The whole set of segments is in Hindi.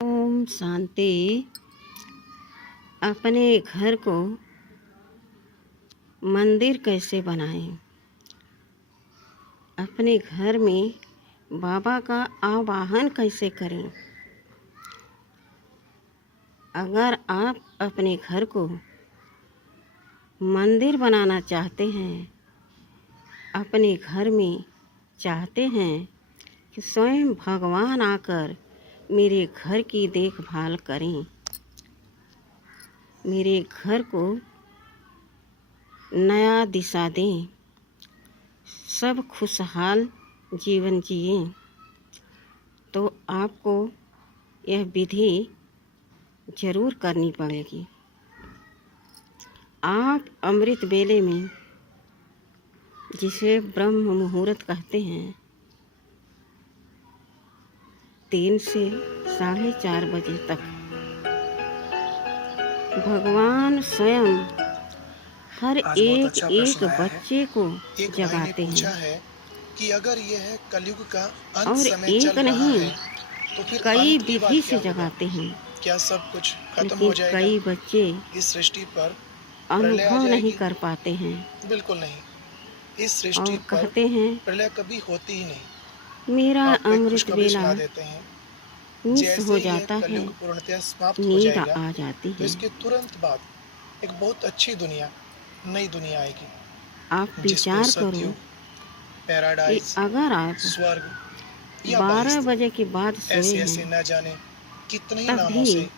ओम शांति। अपने घर को मंदिर कैसे बनाएं? अपने घर में बाबा का आवाहन कैसे करें? अगर आप अपने घर को मंदिर बनाना चाहते हैं, अपने घर में चाहते हैं कि स्वयं भगवान आकर मेरे घर की देखभाल करें, मेरे घर को नया दिशा दें, सब खुशहाल जीवन जिए, तो आपको यह विधि जरूर करनी पड़ेगी। आप अमृत बेले में, जिसे ब्रह्म मुहूर्त कहते हैं, 3 से 4:30 बजे तक भगवान स्वयं हर एक बच्चे को जगाते हैं। कि अगर यह कलयुग का अंत और समय एक चल रहा नहीं, है, तो फिर कई अंत की बात विधि क्या से होगा? जगाते हैं, क्या सब कुछ खत्म लेकिन हो जाएगा? कई बच्चे इस सृष्टि पर प्रलय आ अनुभव नहीं जाएगी? कर पाते हैं बिल्कुल नहीं। इस सृष्टि और पर कहते हैं प्रलय कभी होती ही नहीं। मेरा आपको एक अमृत खुशखबरी बेला सुना देते हैं। मिस जैसे हो ही यह जाता है, कलयुग पूर्णतः समाप्त हो नींद जाएगा, आ जाती तो है। इसके तुरंत बाद एक बहुत अच्छी दुनिया, नई दुनिया आएगी, आप जिसको विचार करो सतयुग, कि पैराडाइज, अगर आप स्वर्ग या 12 बहिस्ती, बजे के बाद सोए ऐसे हैं, न जाने कितने ही तब नामों भी से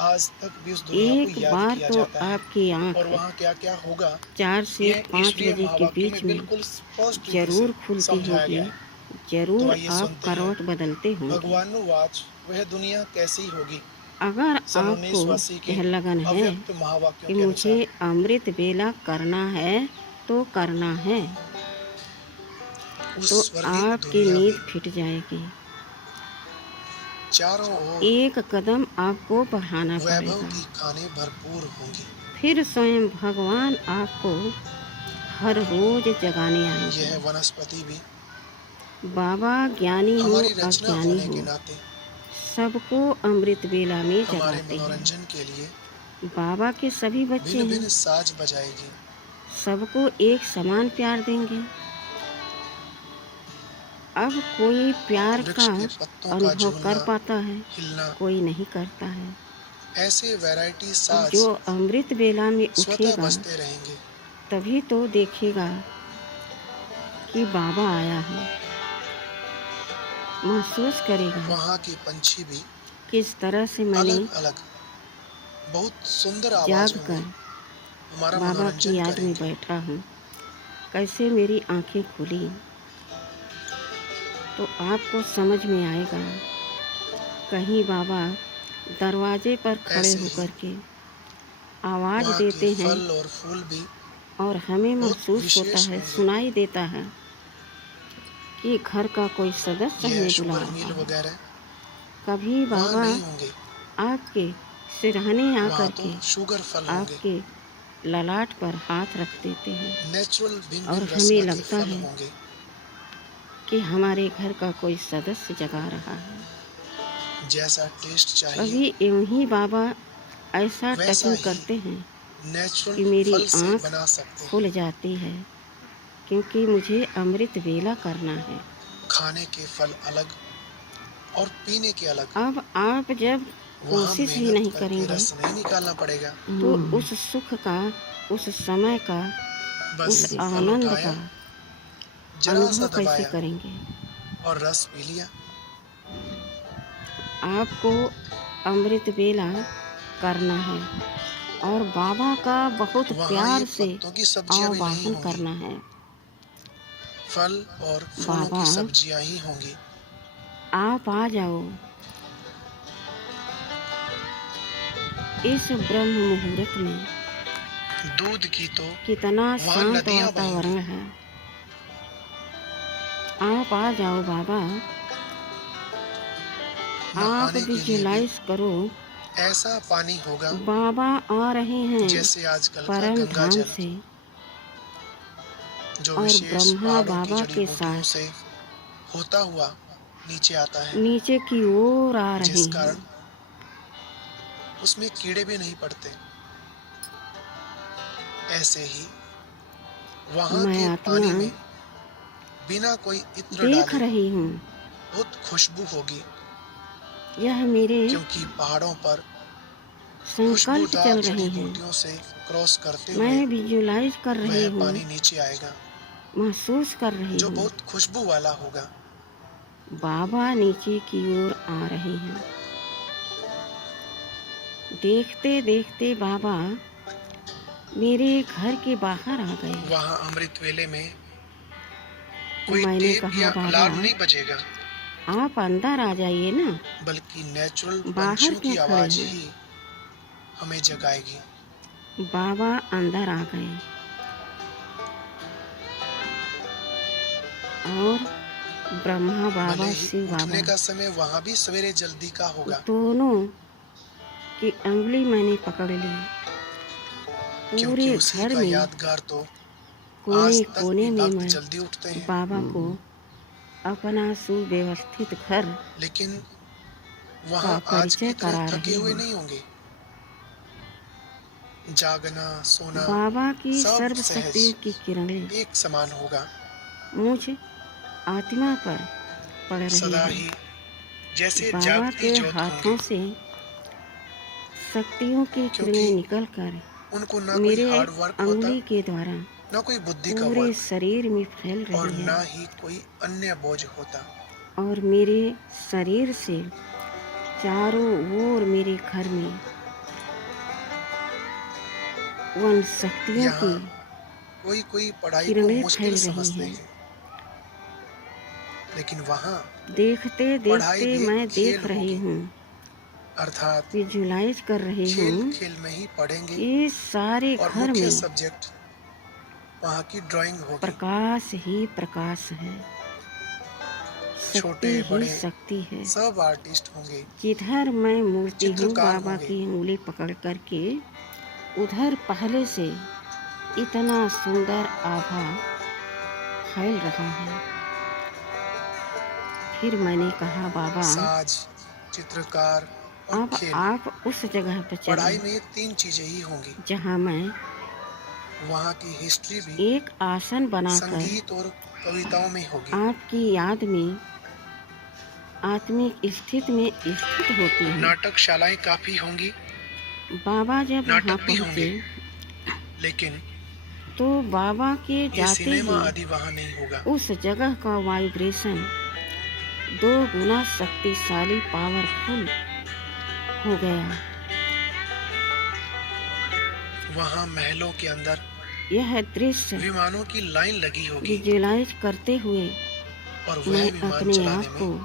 आज तक भी उस दुनिया को एक याद बार किया तो जाता है। आपकी और आँख वहाँ क्या क्या होगा, 4 से यह 5 ईश्वरीय बजे के महावाक्य बीच में में बिल्कुल स्पष्ट रीति से जरूर खुलती समझाया होगी। गया है। तो जरूर आइए आप सुनते हैं करवट बदलते होंगे। भगवानुवाच, वह दुनिया कैसी होगी। अगर सन आपको 1980 के यह लगन है अव्यक्त महावाक्यों कि के मुझे अनुसार अमृत बेला करना है तो करना है, उस तो स्वर्गीय आपकी दुनिया नींद में फिट जाएगी। चारों ओर एक कदम आपको बढ़ाना वैभव पड़ेगा। की खाने भरपूर होंगी। फिर स्वयं भगवान आपको हर रोज जगाने आएंगे। यह वनस्पति भी बाबा ज्ञानी हो हमारी रचना अज्ञानी होने हो, के नाते सबको अमृत बेला में हमारे जगाते हैं। मनोरंजन के लिए बाबा के सभी बच्चे भिन्न हैं, भिन्न साज बजाएगी। सबको एक समान प्यार देंगे। अब कोई प्यार का वृक्ष के पत्तों का अनुभव कर झूलना, पाता है, हिलना, कोई नहीं करता है। ऐसे वैरायटी और साज जो अमृत बेला में स्वतः उठेगा, बजते रहेंगे। तभी तो देखेगा कि बाबा आया है, महसूस करेगा वहाँ के पंछी भी किस तरह से मैंने अलग अलग बहुत सुंदर जाग आवाजों में कर हमारा बाबा की मनोरंजन याद में करेंगे। बैठा हूँ। कैसे मेरी आंखें खुली, तो आपको समझ में आएगा। कहीं बाबा दरवाजे पर खड़े ऐसे ही होकर के आवाज़ वहाँ के देते हैं फल और फूल भी और हमें बहुत महसूस होता विशेष है, होंगे। सुनाई देता है कि घर का कोई सदस्य यह हमें बुला शुगर रहा मिल है। वगैरह कभी वहाँ बाबा नहीं होंगे। आपके सिरहाने वहाँ आकर तो के शुगर फल होंगे। आपके ललाट पर हाथ रख देते हैं नेचुरल भिन्न और भिन्न हमें रस्म के लगता फल है होंगे। कि हमारे घर का कोई सदस्य जगा रहा है। जैसा टेस्ट चाहिए कभी यूं ही बाबा ऐसा वैसा टचिंग ही करते हैं नेचुरल कि मेरी फल से आँख बना सकते हैं। खुल जाती है, क्योंकि मुझे अमृत बेला करना है। खाने के फल अलग और पीने के अलग। अब आप जब वहाँ कोशिश ही मेहनत नहीं करके करेंगे, रस नहीं निकालना पड़ेगा। तो उस सुख का, उस समय का, बस उस फल आनंद उठाया, का जरा सा अनुभव कैसे दबाया करेंगे? और रस पी लिया। आपको अमृत बेला करना है और बाबा का बहुत वहाँ ये प्यार से पत्तों की सब्जियां भी नहीं आवाहन होंगी, करना है। फल और फूलों बाबा की सब्जियां ही होंगी। आप आ जाओ, इस ब्रह्म मुहूर्त में दूध की तो कितना वहाँ शांत नदियां बहेंगी। वातावरण है। आप आ जाओ बाबा, आप नहाने के लिए भी विजुलाइज करो, ऐसा पानी होगा बाबा आ रहे हैं जैसे आजकल का परम गंगा धाम जल, से, जो और विशेष ब्रह्मा पहाड़ों की बाबा जड़ी के बूटियों साथ से होता हुआ नीचे आता है, नीचे की ओर आ रहे जिस कारण हैं। उसमें कीड़े भी नहीं पड़ते। ऐसे ही वहाँ मैं के आत्मा पानी में बिना कोई इत्र देख डाले रही हूँ, बहुत खुशबू होगी, यह मेरे क्योंकि पहाड़ों पर संकल्प खुशबूदार चल रहे जड़ी हैं। बूटियों से क्रॉस करते हुए मैं विजुलाइज कर रही वह हूँ, पानी नीचे आएगा, महसूस कर रही जो हूँ। बहुत खुशबू वाला होगा। बाबा नीचे की ओर आ रहे हैं। देखते देखते बाबा मेरे घर के बाहर आ गए। वहाँ अमृत वेले में कोई मैंने टेप कहा, या बाबा अलार्म नहीं बजेगा, आप अंदर आ जाइए ना, बल्कि नेचुरल बाहर पंछियों क्यों की खड़े आवाज हैं। ही हमें जगाएगी। बाबा अंदर आ गए और ब्रह्मा भले बाबा, ही शिव उठने बाबा का समय वहाँ भी सवेरे जल्दी का होगा, दोनों की उंगली मैंने पकड़ ली। क्योंकि पूरे उसी घर का में यादगार तो कोने आज तक कोने भी में भक्त मैं जल्दी उठते हैं। बाबा को अपना सुव्यवस्थित घर लेकिन का वहाँ आज परिचय की तरह करा थके रही हुए हूँ। नहीं होंगे। जागना सोना बाबा की सब सर्व सहज शक्तियों की किरणें एक समान होगा, मुझ आत्मा पर पड़ रही सदा है। ही जैसे बाबा जागती के ज्योत होंगे, हाथों से शक्तियों की क्योंकि किरणें निकलकर उनको ना कोई मेरे हार्ड वर्क होता, अंगुली के द्वारा ना कोई बुद्धि का पूरे वर्क, शरीर में फैल और रही है ना ही कोई अन्य बोझ होता। और मेरे शरीर से चारों ओर मेरे घर में उन शक्तियों की यहाँ कोई पढ़ाई को किरणें मुश्किल फैल रही समझते हैं। हैं, लेकिन वहाँ देखते पढ़ाई देखते भी एक मैं खेल देख रही होगी, हूँ, अर्थात विजुलाइज कर रही खेल हूँ खेल में ही पढ़ेंगे कि सारे और घर मुख्य में सब्जेक्ट वहाँ की ड्राइंग होगी। प्रकाश ही प्रकाश है, शक्ति छोटे ही बड़े शक्ति है। सब आर्टिस्ट होंगे, जिधर मैं मूर्ति हूँ चित्रकार बाबा होंगे। की उंगली पकड़ करके, उधर पहले से इतना सुंदर आभा फैल रहा है। फिर मैंने कहा, बाबा साज, चित्रकार और अब खेल, आप उस जगह पर पढ़ाई चलें में ये तीन चीजें ही होंगी। जहाँ मैं वहाँ की हिस्ट्री भी एक आसन बनाकर संगीत और कविताओं में होगी। आपकी याद में आत्मिक स्थिति में स्थित होती हूँ। नाटकशालाएं काफी होंगी, बाबा जब वहाँ नाटक भी पहुँचे होंगे, लेकिन तो बाबा के ये जाते सिनेमा ही आदि वहाँ नहीं होगा। उस जगह का वाइब्रेशन 2 गुना शक्तिशाली पावरफुल हो गया। वहाँ महलों के अंदर यह दृश्य विमानों की लाइन लगी होगी, विजुलाइज करते हुए और मैं वह विमान अपने चलाने आप को में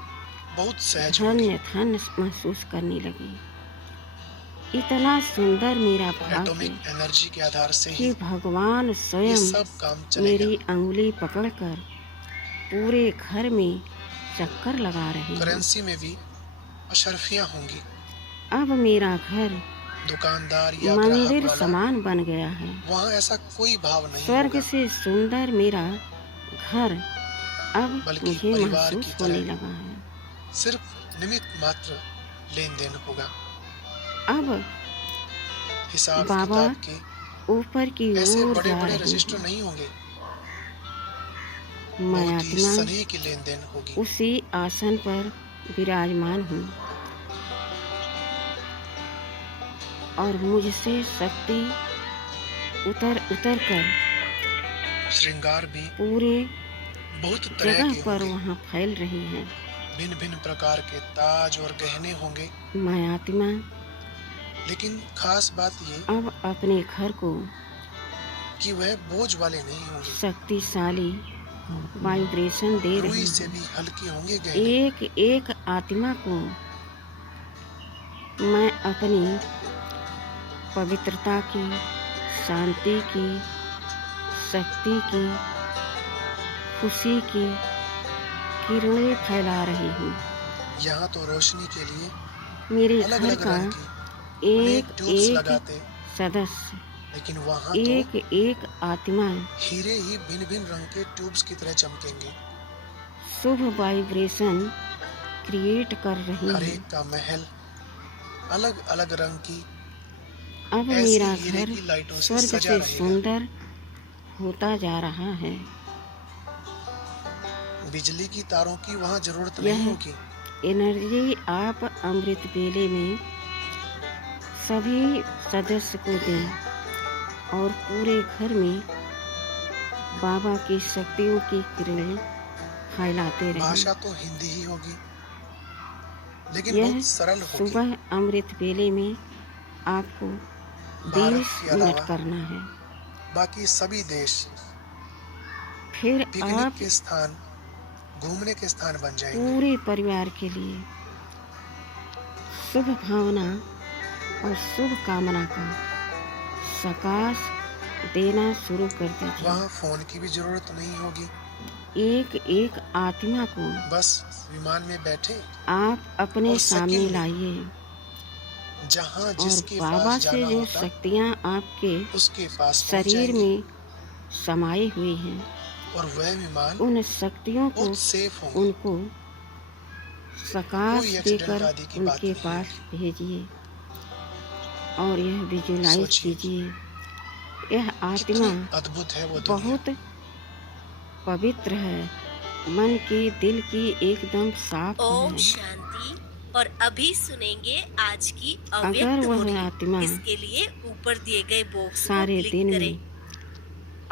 बहुत सहज होंगे। धन्य धन्य महसूस करने लगी। इतना सुंदर मेरा भाग्य एटॉमिक एनर्जी के आधार से कि ही भगवान ये स्वयं सब काम चलेगा। मेरी अंगुली पकड़कर पूरे घर में चक्कर लगा रहे हैं। करेंसी में भी अशर्फियाँ होंगी, अब मेरा घर दुकानदार या मंदिर ग्राहक वाला, समान बन गया है। वहाँ ऐसा कोई भाव नहीं स्वर्ग होगा, से सुंदर मेरा घर अब बल्कि मुझे परिवार महसूस की होने तरह लगा है। सिर्फ निमित्त मात्र लेन देन होगा। अब हिसाब बाबा किताब के ऊपर की ऐसे ओर बड़े जा बड़े रहे रजिस्टर हैं। नहीं होंगे, मैं बहुत ही आत्मा सनही की लेन देन होगी। उसी आसन पर विराजमान हूँ और मुझसे शक्ति उतर उतर कर श्रृंगार भी पूरे बहुत तरह जगह के पर होंगे, वहाँ फैल रही है। भिन्न भिन्न प्रकार के ताज और गहने होंगे, मैं आत्मा लेकिन खास बात ये अब अपने घर को कि वह बोझ वाले नहीं होंगे, शक्तिशाली वाइब्रेशन दे रही रुई से है। भी हल्के होंगे गहने। एक एक आत्मा को मैं अपनी पवित्रता की, शांति की, शक्ति की, खुशी की किरणें फैला रही हूँ। यहाँ तो रोशनी के लिए मेरे अलग घर अलग का रंग की एक अनेक ट्यूब्स एक लगाते, सदस्य, लेकिन वहाँ तो एक एक आत्मा हीरे ही भिन्न भिन्न रंग के ट्यूब्स की तरह चमकेंगे। शुभ वाइब्रेशन क्रिएट कर रही हर है। एक का महल अलग अलग रंग की अब ऐसी मेरा हीरे घर की लाइटों से स्वर्ग सजा से रहेगा। सुंदर होता जा रहा है। बिजली की तारों की वहाँ जरूरत नहीं यह होगी। एनर्जी आप अमृत वेले में सभी सदस्य को दें और पूरे घर में बाबा की शक्तियों की किरणें फैलाते रहें। भाषा तो हिंदी ही होगी, लेकिन यह बहुत सरल होगी। सुबह अमृत वेले में आपको भारत 20 के मिनट अलावा करना है। बाकी सभी देश फिर पिकनिक आप के स्थान, घूमने के स्थान बन जाएंगे। पूरे परिवार के लिए शुभ भावना और शुभ कामना का सकाश देना शुरू कर दीजिए। वहाँ फोन की भी जरूरत नहीं होगी। एक एक आत्मा को बस विमान में बैठे आप अपने और सामने सेकंड में लाइए जहाँ और जिसके बाबा पास से जाना जो होता शक्तियाँ आपके उसके पास पहुँच शरीर जाएंगे में समाई हुई हैं, और वह विमान उन शक्तियों को बहुत सेफ होंगे। उनको सकाश कोई एक्सीडेंट देकर आदि की बात उनके नहीं पास होगी। भेजिए और यह विजुलाइज सोचिए कीजिए। यह आत्मा कितनी अद्भुत है वो दुनिया। बहुत पवित्र है, मन की दिल की एकदम साफ ओम है। शांति। और अभी सुनेंगे आज की अगर अव्यक्त वह मुरली। आत्मा इसके लिए ऊपर दिए गए बॉक्स को सारे क्लिक दिन करें। में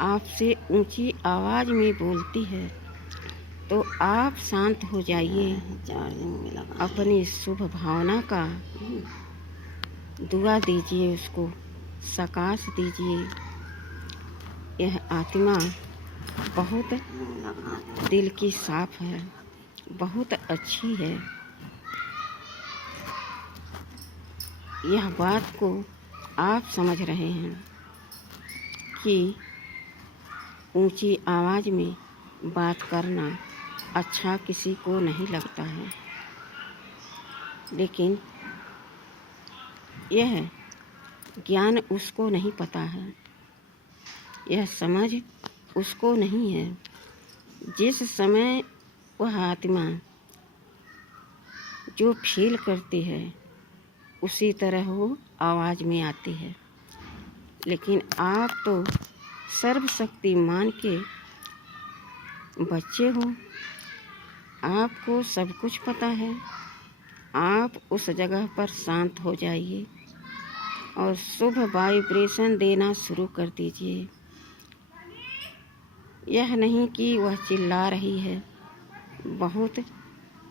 आपसे ऊंची आवाज में बोलती है तो आप शांत हो जाइए। अपनी शुभ भावना का दुआ दीजिए, उसको सकाश दीजिए। यह आत्मा बहुत दिल की साफ है, बहुत अच्छी है। यह बात को आप समझ रहे हैं कि ऊंची आवाज़ में बात करना अच्छा किसी को नहीं लगता है, लेकिन यह ज्ञान उसको नहीं पता है, यह समझ उसको नहीं है। जिस समय वह आत्मा जो फील करती है उसी तरह वो आवाज़ में आती है, लेकिन आप तो सर्वशक्तिमान के बच्चे हो, आपको सब कुछ पता है। आप उस जगह पर शांत हो जाइए और शुभ वाइब्रेशन देना शुरू कर दीजिए। यह नहीं कि वह चिल्ला रही है, बहुत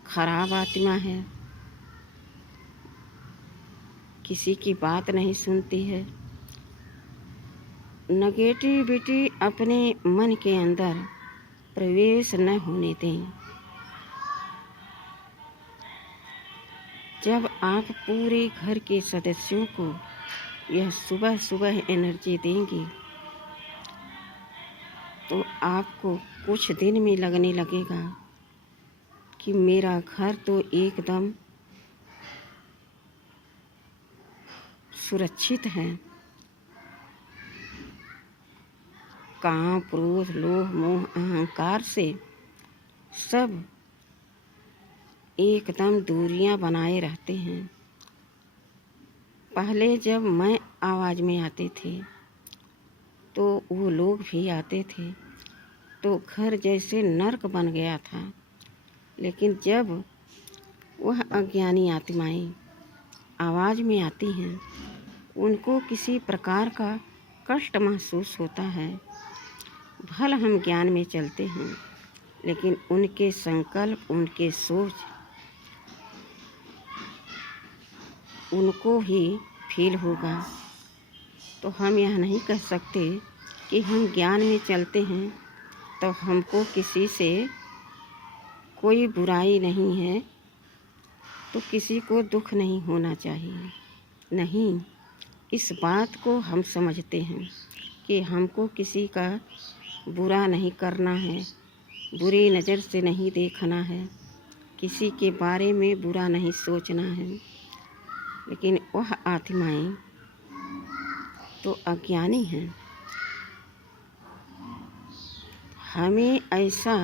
खराब आत्मा है, किसी की बात नहीं सुनती है। नेगेटिविटी अपने मन के अंदर प्रवेश न होने दें। जब आप पूरे घर के सदस्यों को यह सुबह सुबह एनर्जी देंगे तो आपको कुछ दिन में लगने लगेगा कि मेरा घर तो एकदम सुरक्षित है। काम, क्रोध, लोभ, मोह, अहंकार से सब एकदम दूरियां बनाए रहते हैं। पहले जब मैं आवाज़ में आते थे तो वो लोग भी आते थे तो घर जैसे नर्क बन गया था, लेकिन जब वह अज्ञानी आत्माएं आवाज़ में आती हैं उनको किसी प्रकार का कष्ट महसूस होता है। भले हम ज्ञान में चलते हैं, लेकिन उनके संकल्प, उनके सोच उनको ही फील होगा। तो हम यह नहीं कह सकते कि हम ज्ञान में चलते हैं तो हमको किसी से कोई बुराई नहीं है, तो किसी को दुख नहीं होना चाहिए। नहीं, इस बात को हम समझते हैं कि हमको किसी का बुरा नहीं करना है, बुरी नज़र से नहीं देखना है, किसी के बारे में बुरा नहीं सोचना है। लेकिन वह आत्माएं तो अज्ञानी हैं। हमें ऐसा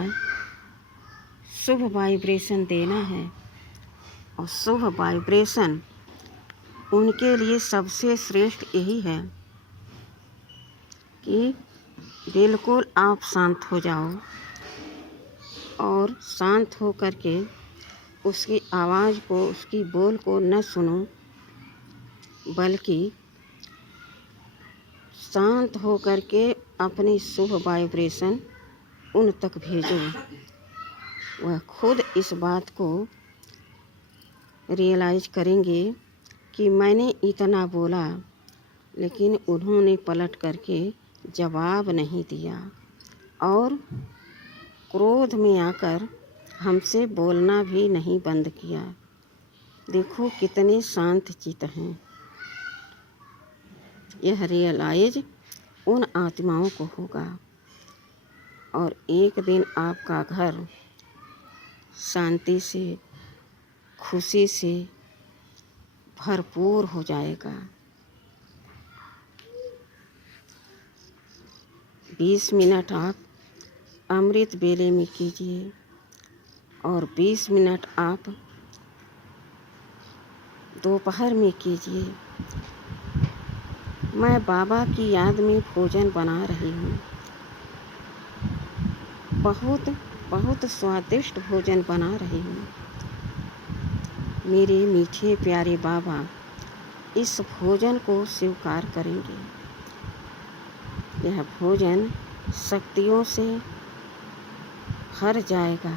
शुभ वाइब्रेशन देना है और शुभ वाइब्रेशन उनके लिए सबसे श्रेष्ठ यही है कि बिल्कुल आप शांत हो जाओ और शांत हो कर के उसकी आवाज़ को, उसकी बोल को न सुनो, बल्कि शांत हो कर के अपनी शुभ वाइब्रेशन उन तक भेजो। वह खुद इस बात को रियलाइज करेंगे कि मैंने इतना बोला, लेकिन उन्होंने पलट करके जवाब नहीं दिया और क्रोध में आकर हमसे बोलना भी नहीं बंद किया। देखो कितने शांत चित्त हैं। यह रियलाइज उन आत्माओं को होगा और एक दिन आपका घर शांति से, खुशी से भरपूर हो जाएगा। 20 मिनट आप अमृत बेले में कीजिए और 20 मिनट आप दोपहर में कीजिए। मैं बाबा की याद में भोजन बना रही हूँ। बहुत बहुत स्वादिष्ट भोजन बना रही हूँ। मेरे मीठे प्यारे बाबा इस भोजन को स्वीकार करेंगे। यह भोजन शक्तियों से भर जाएगा,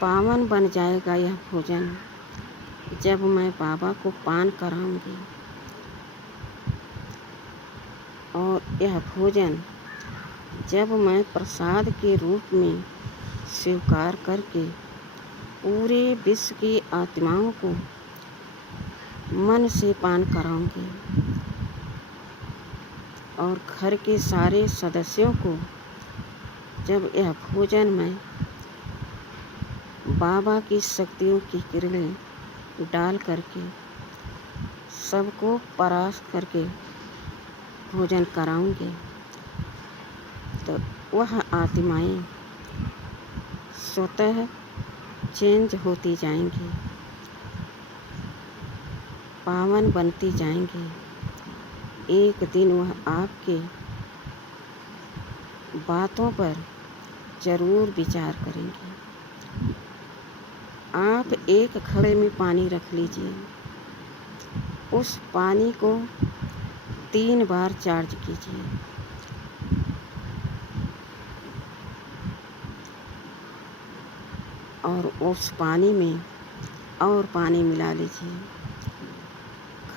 पावन बन जाएगा यह भोजन जब मैं बाबा को पान कराऊंगी। और यह भोजन जब मैं प्रसाद के रूप में स्वीकार करके पूरे विश्व की आत्माओं को मन से पान कराऊंगी और घर के सारे सदस्यों को जब यह भोजन मैं बाबा की शक्तियों की किरणें डाल करके सबको परास करके भोजन कराऊंगी, तो वह आत्माएं स्वतः चेंज होती जाएंगी, पावन बनती जाएंगी। एक दिन वह आपके बातों पर जरूर विचार करेंगे। आप एक घड़े में पानी रख लीजिए, उस पानी को 3 बार चार्ज कीजिए। और उस पानी में और पानी मिला लीजिए।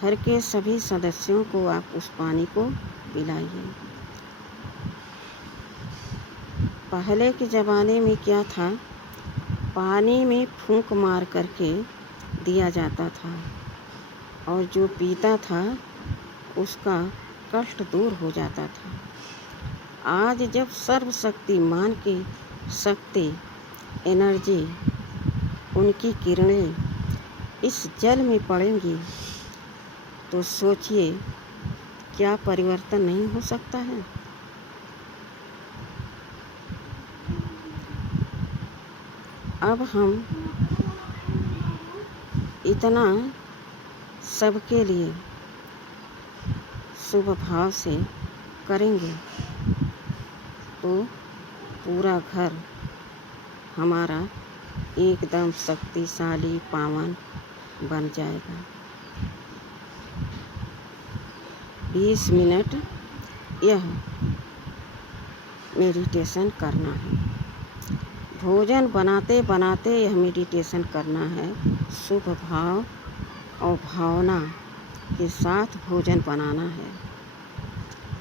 घर के सभी सदस्यों को आप उस पानी को पिलाइए। पहले के ज़माने में क्या था, पानी में फूंक मार करके दिया जाता था और जो पीता था उसका कष्ट दूर हो जाता था। आज जब सर्वशक्तिमान की शक्ति, एनर्जी, उनकी किरणें इस जल में पड़ेंगी, तो सोचिए क्या परिवर्तन नहीं हो सकता है। अब हम इतना सबके लिए शुभ भाव से करेंगे तो पूरा घर हमारा एकदम शक्तिशाली, पावन बन जाएगा। 20 मिनट यह मेडिटेशन करना है। भोजन बनाते बनाते यह मेडिटेशन करना है। शुभ भाव और भावना के साथ भोजन बनाना है।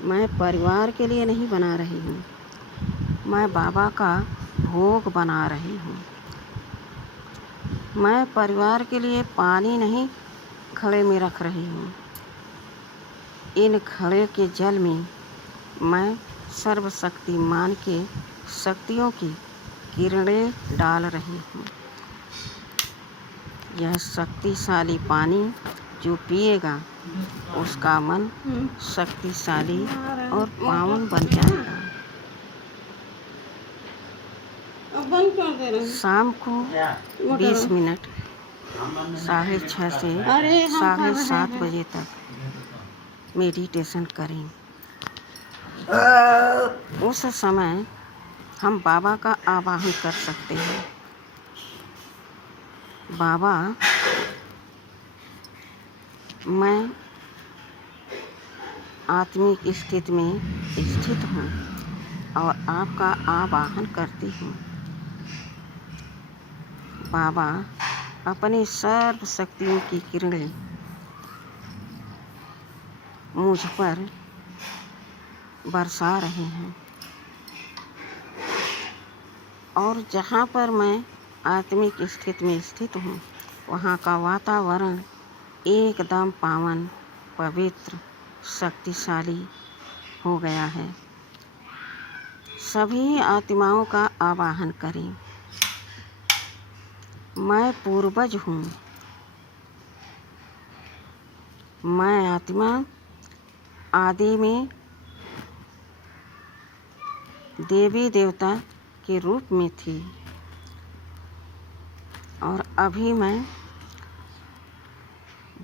मैं परिवार के लिए नहीं बना रही हूँ, मैं बाबा का भोग बना रही हूँ। मैं परिवार के लिए पानी नहीं घड़े में रख रही हूँ। इन घड़े के जल में मैं सर्वशक्तिमान के शक्तियों की किरणें डाल रही हूँ। यह शक्तिशाली पानी जो पिएगा उसका मन शक्तिशाली और पावन बन जाएगा। शाम को 20 मिनट 6:30 से 7:30 बजे तक मेडिटेशन करें। उस समय हम बाबा का आवाहन कर सकते हैं। बाबा, मैं आत्मिक स्थिति में स्थित हूँ और आपका आवाहन करती हूँ। बाबा अपनी सर्व शक्तियों की किरणें मुझ पर बरसा रहे हैं और जहाँ पर मैं आत्मिक स्थिति में स्थित हूँ वहाँ का वातावरण एकदम पावन, पवित्र, शक्तिशाली हो गया है। सभी आत्माओं का आवाहन करें। मैं पूर्वज हूँ। मैं आत्मा आदि में देवी देवता के रूप में थी और अभी मैं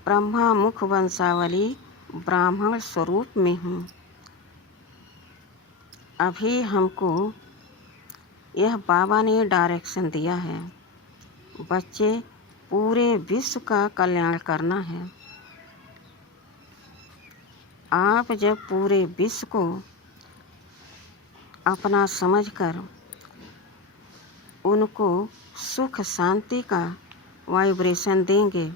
ब्रह्मा मुख वंशावली ब्राह्मण स्वरूप में हूँ। अभी हमको यह बाबा ने डायरेक्शन दिया है। बच्चे, पूरे विश्व का कल्याण करना है। आप जब पूरे विश्व को अपना समझकर उनको सुख शांति का वाइब्रेशन देंगे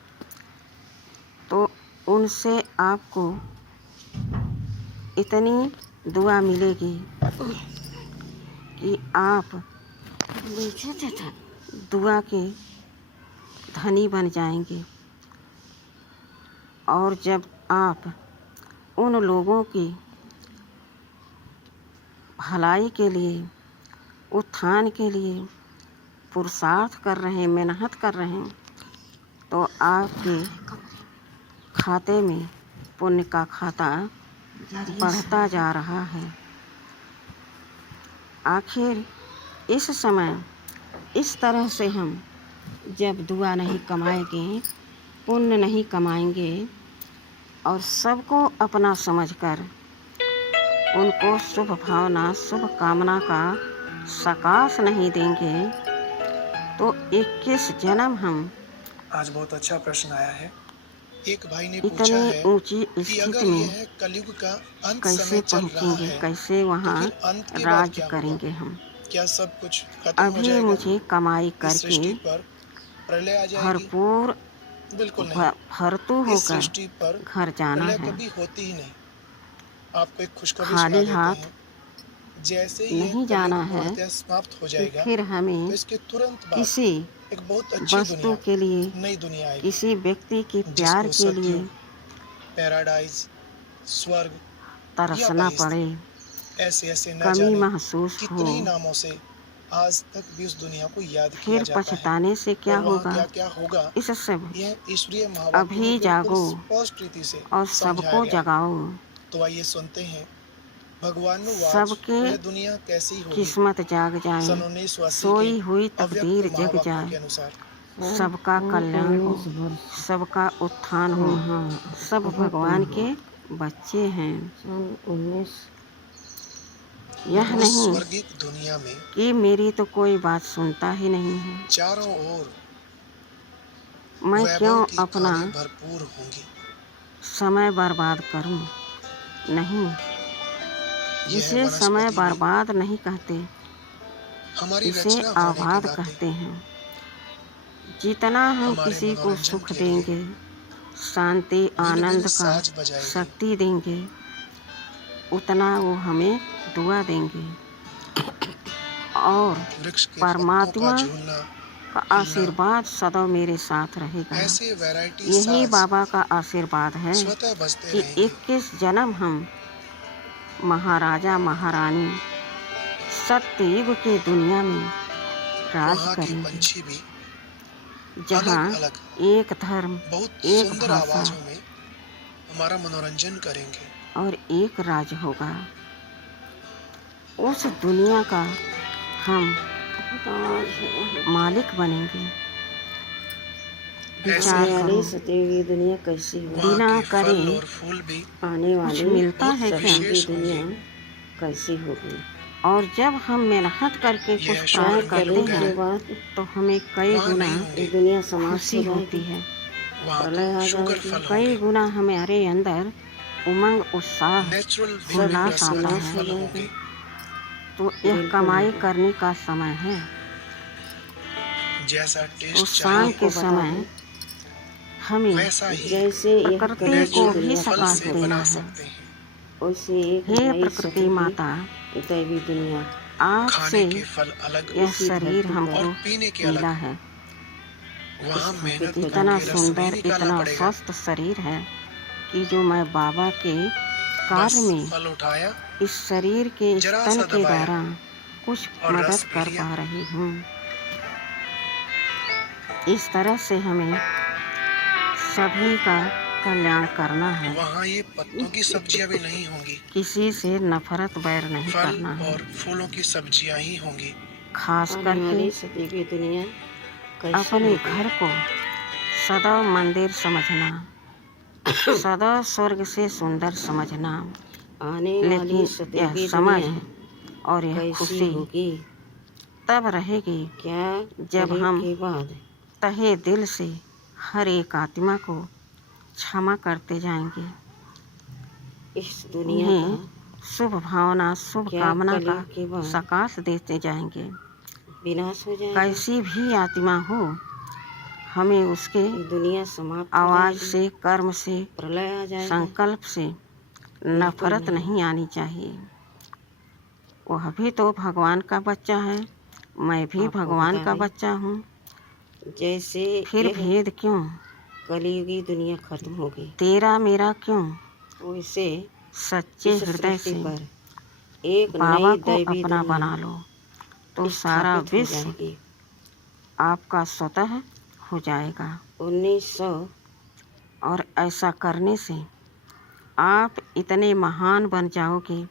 तो उनसे आपको इतनी दुआ मिलेगी कि आप दुआ के धनी बन जाएंगे। और जब आप उन लोगों की भलाई के लिए, उत्थान के लिए पुरुषार्थ कर रहे हैं, मेहनत कर रहे हैं, तो आपके खाते में पुण्य का खाता बढ़ता जा रहा है। आखिर इस समय इस तरह से हम जब दुआ नहीं कमाएंगे, पुण्य नहीं कमाएंगे और सबको अपना समझकर उनको शुभ भावना, शुभ कामना का सकाश नहीं देंगे तो 21 जन्म हम आज बहुत अच्छा प्रश्न आया है। एक भाई ने पूछा इतनी है ऊंची कि स्थिति अगर में यह कलयुग का अंत कैसे समय चल रहा पहुंचेंगे, है कैसे तो वहाँ फिर अंत के बाद राज क्या करेंगे होगा? हम। क्या सब कुछ खत्म हो अभी जाएगा? मुझे कमाई इस करके सृष्टि पर प्रलय आ जाएगी? भरपूर बिल्कुल नहीं। भरतू इस होकर सृष्टि पर घर जाना प्रलय है। कभी होती ही नहीं। आपको एक खुशखबरी सुना खाली देते हाथ हैं। जैसे ही यह नहीं जाना कलयुग है पूर्णतः समाप्त हो कि जाएगा फिर तो हमें इसके तुरंत बाद किसी एक बहुत अच्छी वस्तु दुनिया, के लिए, नई दुनिया आएगी किसी व्यक्ति के प्यार जिसको के लिए सतयुग, पैराडाइज, स्वर्ग या तरसना बहिश्ती, पड़े, ऐसे ऐसे न कमी जाने महसूस हो, कितने ही नामों से आज तक भी उस दुनिया को याद किया फिर जाता है। पछताने से क्या और वहाँ होगा। क्या क्या होगा, इस सब यह ईश्वरीय महावाक्य में अभी बिल्कुल जागो स्पष्ट रीति से और समझाया सबको गया है। जगाओ। तो आइए सुनते हैं भगवान वाच सबके वह दुनिया कैसी होगी। किस्मत जाग जाए, सन 1980 सोई हुई के तकदीर अव्यक्त जग महावाक्यों जाए। के अनुसार सबका कल्याण हो, सबका उत्थान हो। सब भगवान के बच्चे हैं। यह उस नहीं स्वर्गिक दुनिया में कि मेरी तो कोई बात सुनता ही नहीं है। चारों ओर मैं वैभव क्यों की अपना खानें भरपूर होंगी। समय बर्बाद करूं। नहीं, यह जिसे समय वनस्पति भी बर्बाद नहीं कहते, हमारी इसे रचना होने के आबाद नाते कहते हैं। जितना हम हमारे किसी को मनोरंजन सुख के लिए देंगे, शांति, भिन्न आनंद भिन्न का साज बजाएगी। शक्ति देंगे, उतना वो हमें दुआ देंगे और वृक्ष के पत्तों परमात्मा का झूलना, का आशीर्वाद सदा मेरे साथ रहेगा। ऐसे वैरायटी यही साज बाबा का आशीर्वाद है स्वतः बजते कि रहेंगे। 21 जन्म हम महाराजा महारानी सत्य युग के दुनिया में राज वहाँ के करेंगे, पंछी भी जहाँ अलग अलग एक धर्म, बहुत एक सुंदर भाषा आवाजों में हमारा मनोरंजन करेंगे। और एक राज होगा। उस दुनिया का हम मालिक बनेंगे। विचार करो, सतेगी दुनिया कैसी हो, बिना वहाँ के फल करे और फूल भी आने वाली मिलता है क्या? विशेष दुनिया कैसी होगी। और जब हम मेहनत करके यह कुछ प्राप्त करते के हैं बाद तो हमें कई वहाँ गुना नहीं होंगे। दुनिया खुशी होती है, वहाँ तो शुगर फल कई होंगे, गुना हमारे अंदर उमंग, उत्साह, नेचुरल उल्लास आता है। फल होंगे। तो यह कमाई करने का समय है। जैसा तो टेस्ट शाम के समय हमें वैसा ही जैसे प्रकृति को भी सकाश देना है। सकते हैं। हे प्रकृति माता, दैवी दुनिया आपसे खाने के फल अलग यह शरीर और हमको पीने के मिला अलग। है। वहाँ मेहनत इतना करके रस सुंदर, नहीं निकालना इतना पड़ेगा। स्वस्थ शरीर है कि जो मैं बाबा के बस कार्य में फल उठाया, इस शरीर के जरा स्तन सा के दबाया द्वारा कुछ और मदद रस पी कर लिया। पा रही हूँ। इस तरह से हमें सभी का कल्याण करना है। वहाँ ये पत्तों की सब्जियां भी नहीं होंगी, किसी से नफरत बैर नहीं फल करना है। और फूलों की सब्जियां ही होंगी। खास करके सतेगी दुनिया अपने घर को सदैव मंदिर समझना, सदैव स्वर्ग से सुंदर समझना। लेकिन यह समझ और यह खुशी तब रहेगी जब हम तहे दिल से हर एक आत्मा को क्षमा करते जाएंगे, इस दुनिया उन्हें शुभ भावना, शुभ कामना का सकाश देते जाएंगे। विनाश हो जाएगा। कैसी भी आत्मा हो, हमें उसके दुनिया समाप्त आवाज से, कर्म से, प्रलय आ जाएगा। संकल्प से नफरत नहीं आनी चाहिए। वह भी तो भगवान का बच्चा है, मैं भी भगवान का बच्चा हूँ। जैसे फिर भेद क्यों? कलयुगी दुनिया खत्म होगी, तेरा मेरा क्यों? वैसे सच्चे हृदय से एक बाबा नई को दैवी अपना दुनिया बना लो तो सारा स्थापित हो विश्व जाएगी। आपका स्वतः हो जाएगा। 1900 और ऐसा करने से आप इतने महान बन जाओगे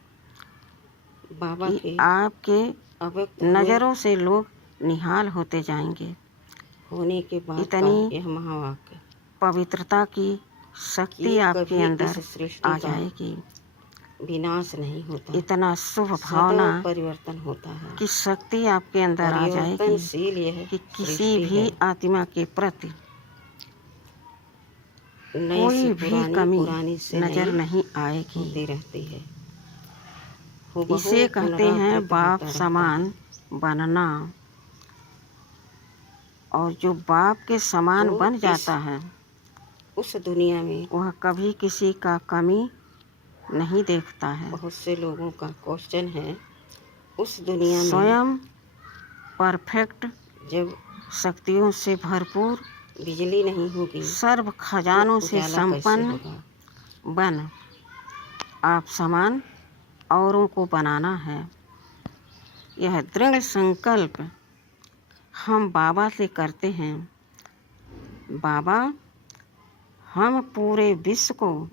बाबा कि के आपके अव्यक्त नज़रों से लोग निहाल होते जाएंगे। होने के बाद इतनी यह महावाक्य पवित्रता की शक्ति कि आपके कभी अंदर इस सृष्टि आ का जाएगी। विनाश नहीं होता, इतना शुभ सदैव भावना परिवर्तन होता है। की शक्ति आपके अंदर आ जाएगी परिवर्तनशील यह कि किसी सृष्टि भी है। आत्मा के प्रति नई कोई से भी पुरानी, कमी पुरानी से नजर नई नहीं आएगी। होती रहती है। इसे कहते हैं बाप होता समान बनना। और जो बाप के समान तो बन जाता है, उस दुनिया में वह कभी किसी का कमी नहीं देखता है। बहुत से लोगों का क्वेश्चन है, उस दुनिया में स्वयं परफेक्ट, जब शक्तियों से भरपूर, बिजली नहीं होगी, सर्व खजानों तो से उजाला कैसे संपन्न होगा? बन आप समान औरों को बनाना है। यह दृढ़ संकल्प हम बाबा से करते हैं। बाबा, हम पूरे विश्व को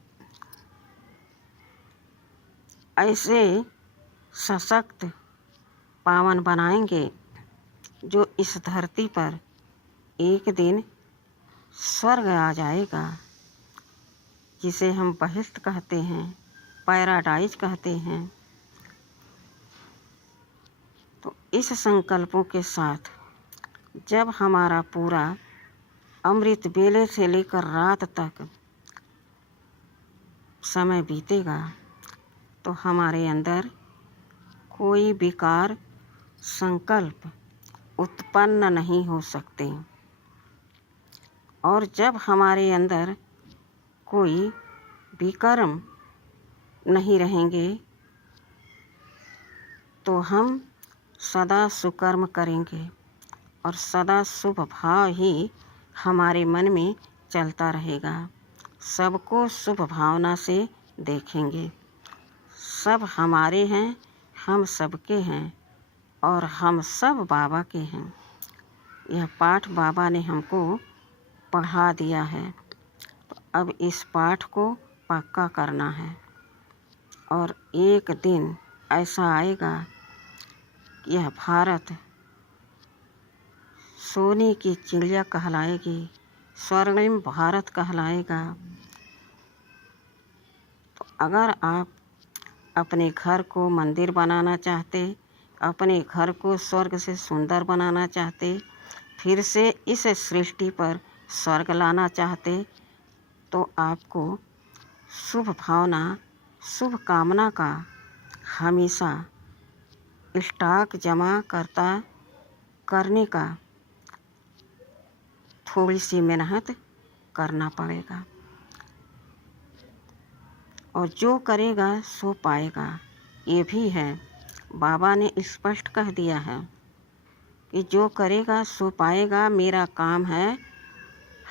ऐसे सशक्त, पावन बनाएंगे जो इस धरती पर एक दिन स्वर्ग आ जाएगा, जिसे हम बहिश्त कहते हैं, पैराडाइज कहते हैं। तो इस संकल्पों के साथ जब हमारा पूरा अमृत बेले से लेकर रात तक समय बीतेगा, तो हमारे अंदर कोई विकार संकल्प उत्पन्न नहीं हो सकते। और जब हमारे अंदर कोई विकर्म नहीं रहेंगे, तो हम सदा सुकर्म करेंगे और सदा शुभ भाव ही हमारे मन में चलता रहेगा। सबको शुभ भावना से देखेंगे। सब हमारे हैं, हम सबके हैं और हम सब बाबा के हैं। यह पाठ बाबा ने हमको पढ़ा दिया है, तो अब इस पाठ को पक्का करना है। और एक दिन ऐसा आएगा कि यह भारत सोने की चिड़िया कहलाएगी, स्वर्णिम भारत कहलाएगा। तो अगर आप अपने घर को मंदिर बनाना चाहते, अपने घर को स्वर्ग से सुंदर बनाना चाहते, फिर से इस सृष्टि पर स्वर्ग लाना चाहते, तो आपको शुभ भावना, शुभ कामना का हमेशा स्टॉक जमा करने का थोड़ी सी मेहनत करना पड़ेगा। और जो करेगा सो पाएगा, ये भी है। बाबा ने स्पष्ट कह दिया है कि जो करेगा सो पाएगा। मेरा काम है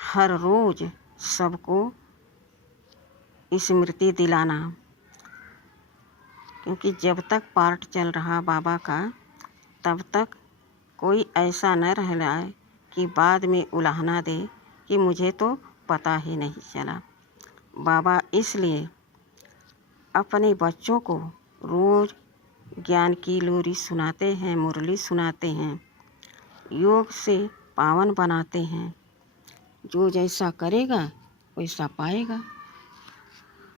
हर रोज़ सबको स्मृति दिलाना, क्योंकि जब तक पार्ट चल रहा बाबा का, तब तक कोई ऐसा न रह जाए कि बाद में उलाहना दे कि मुझे तो पता ही नहीं चला। बाबा इसलिए अपने बच्चों को रोज़ ज्ञान की लोरी सुनाते हैं, मुरली सुनाते हैं, योग से पावन बनाते हैं। जो जैसा करेगा वैसा पाएगा।